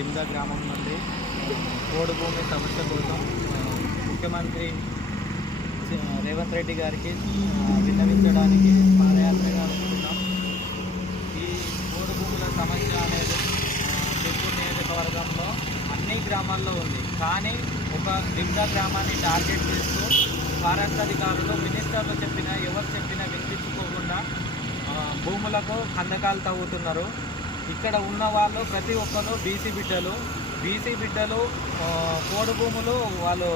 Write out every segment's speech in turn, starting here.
దిమ్దా గ్రామం నుండి పోడు భూమి సమస్య కోసం ముఖ్యమంత్రి రేవంత్ రెడ్డి గారికి విన్నవించడానికి పాదయాత్రగా వస్తున్నాం. ఈ పోడు భూముల సమస్య అనేది చెన్నూరు నియోజకవర్గంలో అన్ని గ్రామాల్లో ఉంది. కానీ ఒక దిమ్దా గ్రామాన్ని టార్గెట్ చేస్తూ ఫారెస్ట్ అధికారులు మినిస్టర్లు చెప్పినా ఎవరు చెప్పినా వినిపించుకోకుండా భూములకు కందకాలు తవ్వుతున్నారు. ఇక్కడ ఉన్న వాళ్ళు ప్రతి ఒక్కరు బీసీ బిడ్డలు పోడు భూములు వాళ్ళు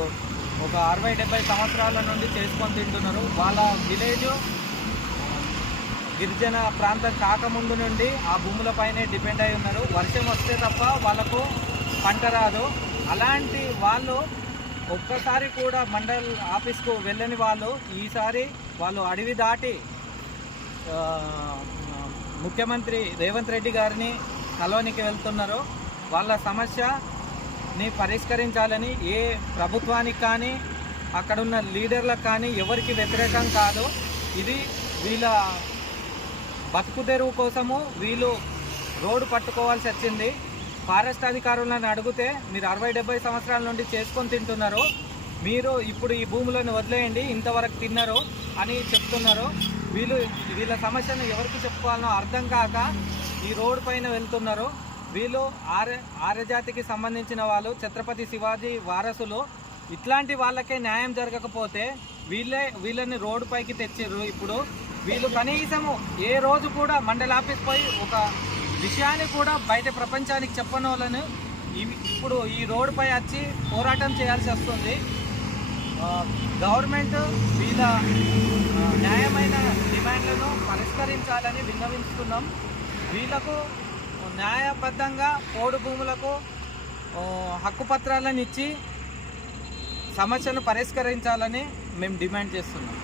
ఒక 60-70 సంవత్సరాల నుండి చేసుకొని తింటున్నారు. వాళ్ళ విలేజ్ గిరిజన ప్రాంతం కాకముందు నుండి ఆ భూములపైనే డిపెండ్ అయి ఉన్నారు. వర్షం వస్తే తప్ప వాళ్ళకు పంట రాదు. అలాంటి వాళ్ళు ఒక్కసారి కూడా మండల్ ఆఫీస్కు వెళ్ళని వాళ్ళు ఈసారి వాళ్ళు అడవి దాటి ముఖ్యమంత్రి రేవంత్ రెడ్డి గారిని కలవనికి వెళ్తున్నారు. వాళ్ళ సమస్యని పరిష్కరించాలని ఏ ప్రభుత్వానికి కానీ అక్కడున్న లీడర్లకు కానీ ఎవరికి వ్యతిరేకం కాదు. ఇది వీళ్ళ బతుకు తెరువు కోసము వీళ్ళు రోడ్డు పట్టుకోవాల్సి వచ్చింది. ఫారెస్ట్ అధికారులను అడిగితే మీరు 60-70 సంవత్సరాల నుండి చేసుకొని తింటున్నారు, మీరు ఇప్పుడు ఈ భూములను వదిలేయండి, ఇంతవరకు తిన్నారు అని చెప్తున్నారు. వీళ్ళ సమస్యను ఎవరికి చెప్పుకోవాలనో అర్థం కాక ఈ రోడ్డు పైన వెళ్తున్నారు. వీళ్ళు ఆర్యజాతికి సంబంధించిన వాళ్ళు, ఛత్రపతి శివాజీ వారసులు. ఇట్లాంటి వాళ్ళకే న్యాయం జరగకపోతే వీళ్ళని రోడ్డు పైకి తెచ్చిర్రు. ఇప్పుడు వీళ్ళు కనీసము ఏ రోజు కూడా మండల ఆఫీస్ పోయి ఒక విషయాన్ని కూడా బయట ప్రపంచానికి చెప్పని వాళ్ళని ఇప్పుడు ఈ రోడ్డుపై వచ్చి పోరాటం చేయాల్సి వస్తుంది. గవర్నమెంట్ వీళ్ళ న్యాయమైన డిమాండ్లను పరిష్కరించాలని విన్నవిస్తున్నాం. వీళ్ళకు న్యాయబద్ధంగా పోడు భూములకు హక్కుపత్రాలను ఇచ్చి సమస్యను పరిష్కరించాలని మేము డిమాండ్ చేస్తున్నాం.